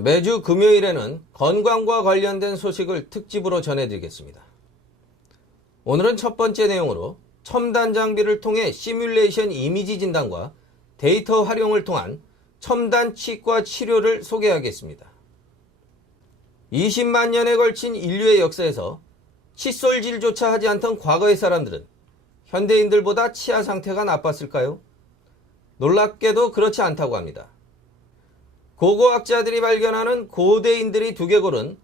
매주 금요일에는 건강과 관련된 소식을 특집으로 전해드리겠습니다. 오늘은 첫 번째 내용으로 첨단 장비를 통해 시뮬레이션 이미지 진단과 데이터 활용을 통한 첨단 치과 치료를 소개하겠습니다. 20만 년에 걸친 인류의 역사에서 칫솔질조차 하지 않던 과거의 사람들은 현대인들보다 치아 상태가 나빴을까요? 놀랍게도 그렇지 않다고 합니다. 고고학자들이 발견하는 고대인들이 두개골은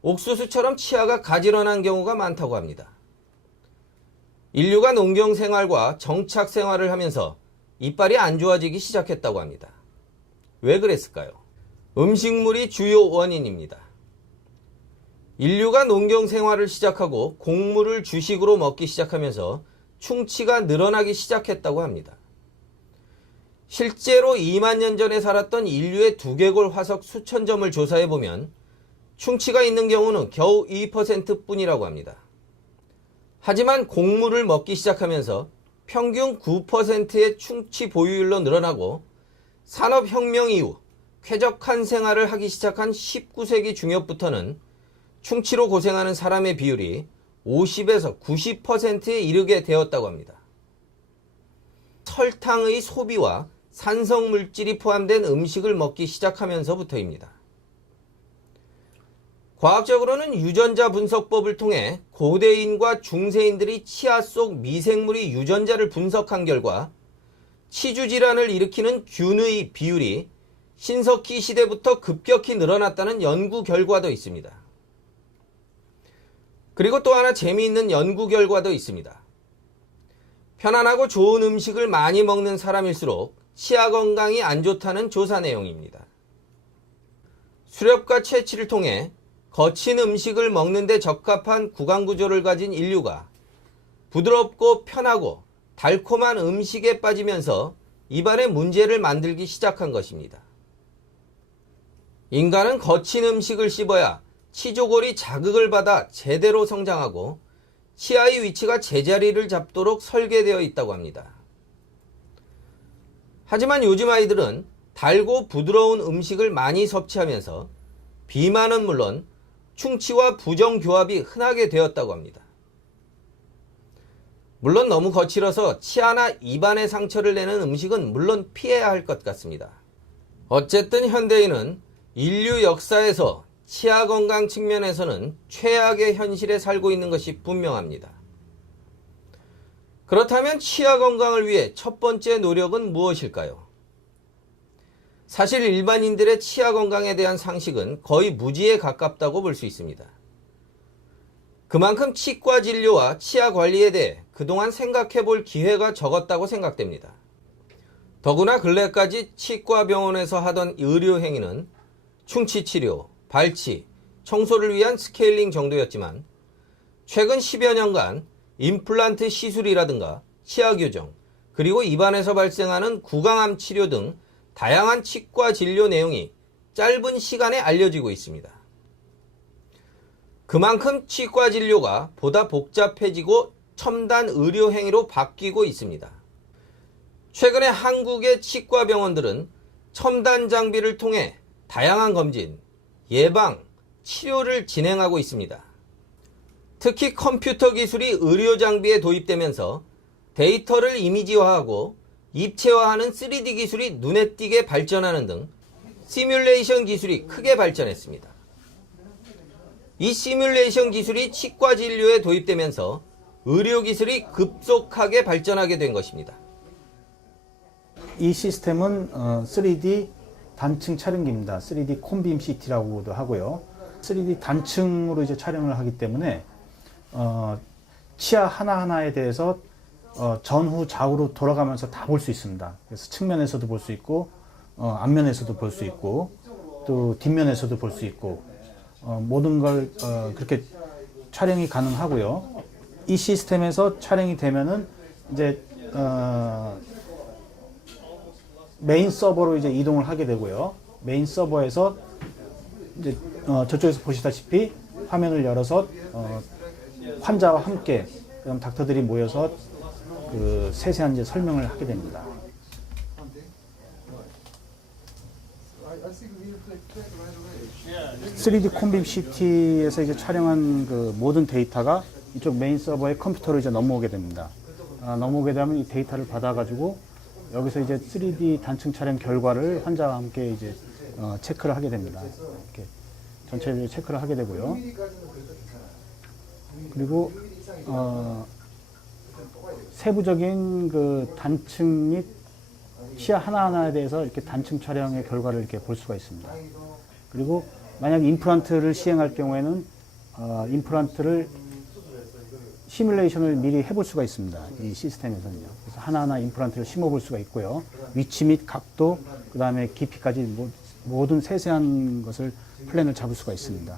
옥수수처럼 치아가 가지런한 경우가 많다고 합니다. 인류가 농경 생활과 정착 생활을 하면서 이빨이 안 좋아지기 시작했다고 합니다. 왜 그랬을까요? 음식물이 주요 원인입니다. 인류가 농경 생활을 시작하고 곡물을 주식으로 먹기 시작하면서 충치가 늘어나기 시작했다고 합니다. 실제로 2만 년 전에 살았던 인류의 두개골 화석 수천 점을 조사해보면 충치가 있는 경우는 겨우 2% 뿐이라고 합니다. 하지만 곡물을 먹기 시작하면서 평균 9%의 충치 보유율로 늘어나고 산업혁명 이후 쾌적한 생활을 하기 시작한 19세기 중엽부터는 충치로 고생하는 사람의 비율이 50에서 90%에 이르게 되었다고 합니다. 설탕의 소비와 산성물질이 포함된 음식을 먹기 시작하면서부터입니다. 과학적으로는 유전자 분석법을 통해 고대인과 중세인들이 치아 속 미생물의 유전자를 분석한 결과 치주질환을 일으키는 균의 비율이 신석기 시대부터 급격히 늘어났다는 연구 결과도 있습니다. 그리고 또 하나 재미있는 연구 결과도 있습니다. 편안하고 좋은 음식을 많이 먹는 사람일수록 치아 건강이 안 좋다는 조사 내용입니다. 수렵과 채취를 통해 거친 음식을 먹는데 적합한 구강 구조를 가진 인류가 부드럽고 편하고 달콤한 음식에 빠지면서 입안에 문제를 만들기 시작한 것입니다. 인간은 거친 음식을 씹어야 치조골이 자극을 받아 제대로 성장하고 치아의 위치가 제자리를 잡도록 설계되어 있다고 합니다. 하지만 요즘 아이들은 달고 부드러운 음식을 많이 섭취하면서 비만은 물론 충치와 부정교합이 흔하게 되었다고 합니다. 물론 너무 거칠어서 치아나 입안에 상처를 내는 음식은 물론 피해야 할 것 같습니다. 어쨌든 현대인은 인류 역사에서 치아 건강 측면에서는 최악의 현실에 살고 있는 것이 분명합니다. 그렇다면 치아 건강을 위해 첫 번째 노력은 무엇일까요? 사실 일반인들의 치아 건강에 대한 상식은 거의 무지에 가깝다고 볼 수 있습니다. 그만큼 치과 진료와 치아 관리에 대해 그동안 생각해 볼 기회가 적었다고 생각됩니다. 더구나 근래까지 치과 병원에서 하던 의료 행위는 충치 치료, 발치, 청소를 위한 스케일링 정도였지만 최근 10여 년간 임플란트 시술이라든가 치아 교정, 그리고 입안에서 발생하는 구강암 치료 등 다양한 치과 진료 내용이 짧은 시간에 알려지고 있습니다. 그만큼 치과 진료가 보다 복잡해지고 첨단 의료 행위로 바뀌고 있습니다. 최근에 한국의 치과 병원들은 첨단 장비를 통해 다양한 검진, 예방, 치료를 진행하고 있습니다. 특히 컴퓨터 기술이 의료 장비에 도입되면서 데이터를 이미지화하고 입체화하는 3D 기술이 눈에 띄게 발전하는 등 시뮬레이션 기술이 크게 발전했습니다. 이 시뮬레이션 기술이 치과 진료에 도입되면서 의료 기술이 급속하게 발전하게 된 것입니다. 이 시스템은 3D 단층 촬영기입니다. 3D 콤빔 CT라고도 하고요. 3D 단층으로 이제 촬영을 하기 때문에 치아 하나하나에 대해서 전후 좌우로 돌아가면서 다 볼 수 있습니다. 그래서 측면에서도 볼 수 있고 앞면에서도 볼 수 있고 또 뒷면에서도 볼 수 있고 모든 걸 그렇게 촬영이 가능하고요. 이 시스템에서 촬영이 되면은 이제 메인 서버로 이제 이동을 하게 되고요. 메인 서버에서 이제 저쪽에서 보시다시피 화면을 열어서 환자와 함께 그럼 닥터들이 모여서 그 세세한 이제 설명을 하게 됩니다. 3D 콤빔 CT에서 이제 촬영한 그 모든 데이터가 이쪽 메인 서버의 컴퓨터로 이제 넘어오게 됩니다. 넘어오게 되면 이 데이터를 받아가지고 여기서 이제 3D 단층 촬영 결과를 환자와 함께 이제 체크를 하게 됩니다. 이렇게 전체적으로 체크를 하게 되고요. 그리고 세부적인 그 단층 및 치아 하나하나에 대해서 이렇게 단층 촬영의 결과를 이렇게 볼 수가 있습니다. 그리고 만약 임플란트를 시행할 경우에는 임플란트를 시뮬레이션을 미리 해볼 수가 있습니다. 이 시스템에서는요. 그래서 하나하나 임플란트를 심어볼 수가 있고요. 위치 및 각도, 그 다음에 깊이까지 모든 세세한 것을 플랜을 잡을 수가 있습니다.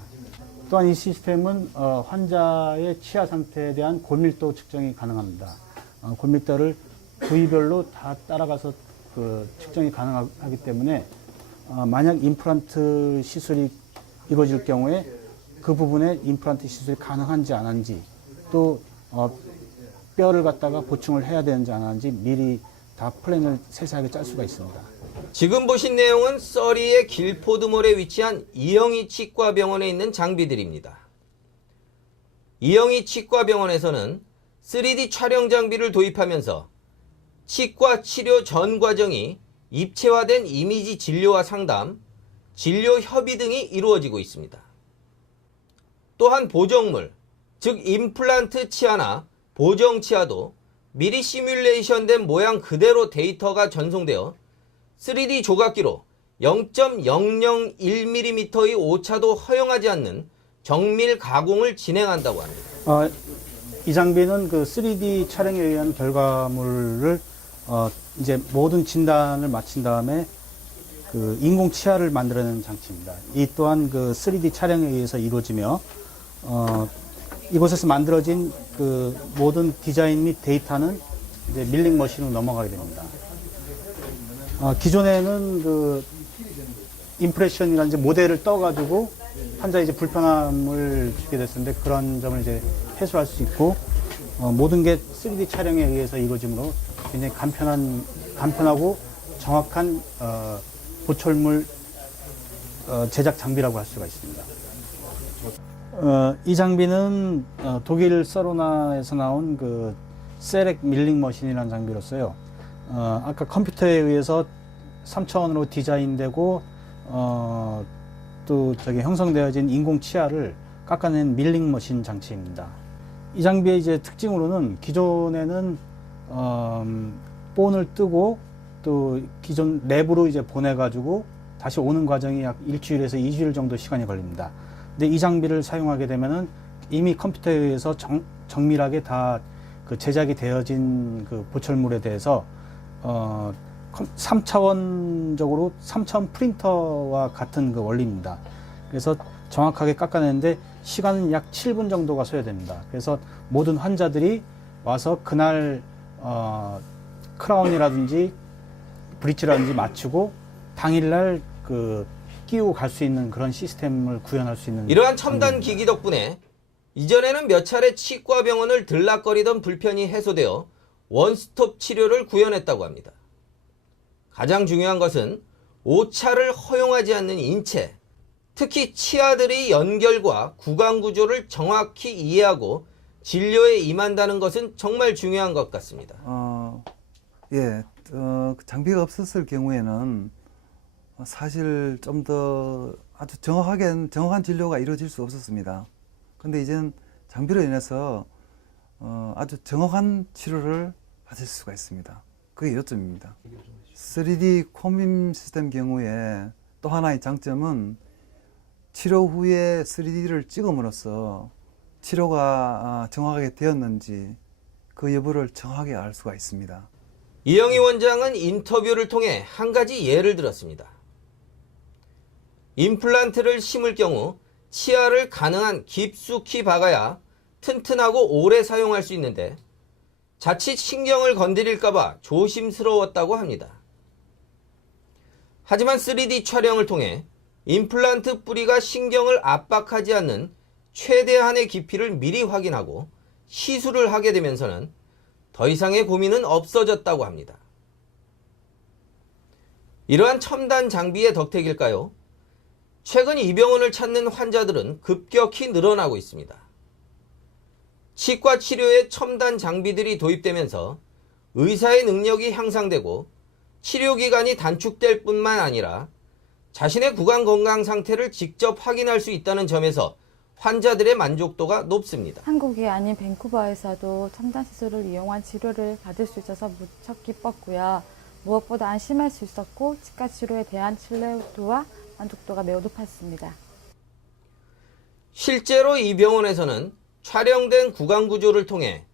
또한 이 시스템은 환자의 치아 상태에 대한 골밀도 측정이 가능합니다. 골밀도를 부위별로 다 따라가서 그 측정이 가능하기 때문에 만약 임플란트 시술이 이루어질 경우에 그 부분에 임플란트 시술이 가능한지 안 한지 또 뼈를 갖다가 보충을 해야 되는지 안 하는지 미리 다 플랜을 세세하게 짤 수가 있습니다. 지금 보신 내용은 서리의 길포드몰에 위치한 이영희 치과병원에 있는 장비들입니다. 이영희 치과병원에서는 3D 촬영 장비를 도입하면서 치과 치료 전 과정이 입체화된 이미지 진료와 상담, 진료 협의 등이 이루어지고 있습니다. 또한 보정물, 즉 임플란트 치아나 보정 치아도 미리 시뮬레이션된 모양 그대로 데이터가 전송되어 3D 조각기로 0.001mm의 오차도 허용하지 않는 정밀 가공을 진행한다고 합니다. 이 장비는 그 3D 촬영에 의한 결과물을 이제 모든 진단을 마친 다음에 그 인공 치아를 만들어내는 장치입니다. 이 또한 그 3D 촬영에 의해서 이루어지며 이곳에서 만들어진 그 모든 디자인 및 데이터는 이제 밀링 머신으로 넘어가게 됩니다. 기존에는 그 임프레션이라는 이제 모델을 떠가지고 환자에 이제 불편함을 주게 됐었는데 그런 점을 이제 해소할 수 있고 모든 게 3D 촬영에 의해서 이루어지므로 굉장히 간편하고 정확한 보철물 제작 장비라고 할 수가 있습니다. 이 장비는 독일 서로나에서 나온 그 세렉 밀링 머신이라는 장비로서요. 아까 컴퓨터에 의해서 3차원으로 디자인되고 또 형성되어진 인공 치아를 깎아낸 밀링 머신 장치입니다. 이 장비의 이제 특징으로는 기존에는 본을 뜨고 또 기존 랩으로 이제 보내가지고 다시 오는 과정이 약 일주일에서 2주일 정도 시간이 걸립니다. 근데 이 장비를 사용하게 되면은 이미 컴퓨터에 의해서 정밀하게 다 그 제작이 되어진 그 보철물에 대해서 3차원적으로 3차원 프린터와 같은 그 원리입니다. 그래서 정확하게 깎아내는데 시간은 약 7분 정도가 소요됩니다. 그래서 모든 환자들이 와서 그날 크라운이라든지 브릿지라든지 맞추고 당일날 그 끼우고 갈 수 있는 그런 시스템을 구현할 수 있는 이러한 첨단 기기 덕분에 이전에는 몇 차례 치과병원을 들락거리던 불편이 해소되어 원스톱 치료를 구현했다고 합니다. 가장 중요한 것은 오차를 허용하지 않는 인체, 특히 치아들의 연결과 구강 구조를 정확히 이해하고 진료에 임한다는 것은 정말 중요한 것 같습니다. 장비가 없었을 경우에는 사실 좀 더 아주 정확한 진료가 이루어질 수 없었습니다. 근데 이제는 장비로 인해서 아주 정확한 치료를 받을 수가 있습니다. 그게 요점입니다. 3D 콤빔 시스템 경우에 또 하나의 장점은 치료 후에 3D를 찍음으로써 치료가 정확하게 되었는지 그 여부를 정확하게 알 수가 있습니다. 이영희 원장은 인터뷰를 통해 한 가지 예를 들었습니다. 임플란트를 심을 경우 치아를 가능한 깊숙이 박아야 튼튼하고 오래 사용할 수 있는데 자칫 신경을 건드릴까봐 조심스러웠다고 합니다. 하지만 3D 촬영을 통해 임플란트 뿌리가 신경을 압박하지 않는 최대한의 깊이를 미리 확인하고 시술을 하게 되면서는 더 이상의 고민은 없어졌다고 합니다. 이러한 첨단 장비의 덕택일까요? 최근 이 병원을 찾는 환자들은 급격히 늘어나고 있습니다. 치과 치료에 첨단 장비들이 도입되면서 의사의 능력이 향상되고 치료 기간이 단축될 뿐만 아니라 자신의 구강 건강 상태를 직접 확인할 수 있다는 점에서 환자들의 만족도가 높습니다. 한국이 아닌 밴쿠버에서도 첨단 시술을 이용한 치료를 받을 수 있어서 무척 기뻤고요. 무엇보다 안심할 수 있었고 치과 치료에 대한 신뢰도와 만족도가 매우 높았습니다. 실제로 이 병원에서는 촬영된 구강 구조를 통해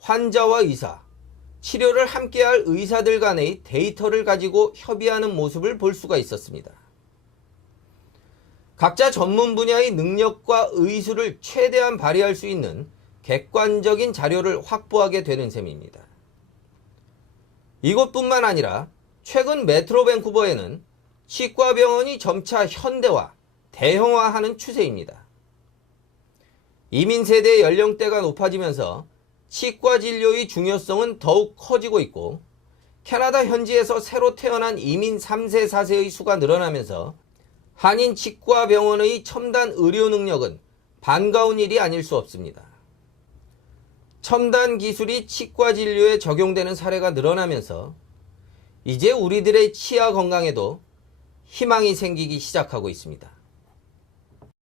환자와 의사, 치료를 함께할 의사들 간의 데이터를 가지고 협의하는 모습을 볼 수가 있었습니다. 각자 전문 분야의 능력과 의술을 최대한 발휘할 수 있는 객관적인 자료를 확보하게 되는 셈입니다. 이것뿐만 아니라 최근 메트로 밴쿠버에는 치과 병원이 점차 현대화, 대형화하는 추세입니다. 이민 세대의 연령대가 높아지면서 치과 진료의 중요성은 더욱 커지고 있고 캐나다 현지에서 새로 태어난 이민 3세, 4세의 수가 늘어나면서 한인 치과 병원의 첨단 의료 능력은 반가운 일이 아닐 수 없습니다. 첨단 기술이 치과 진료에 적용되는 사례가 늘어나면서 이제 우리들의 치아 건강에도 희망이 생기기 시작하고 있습니다.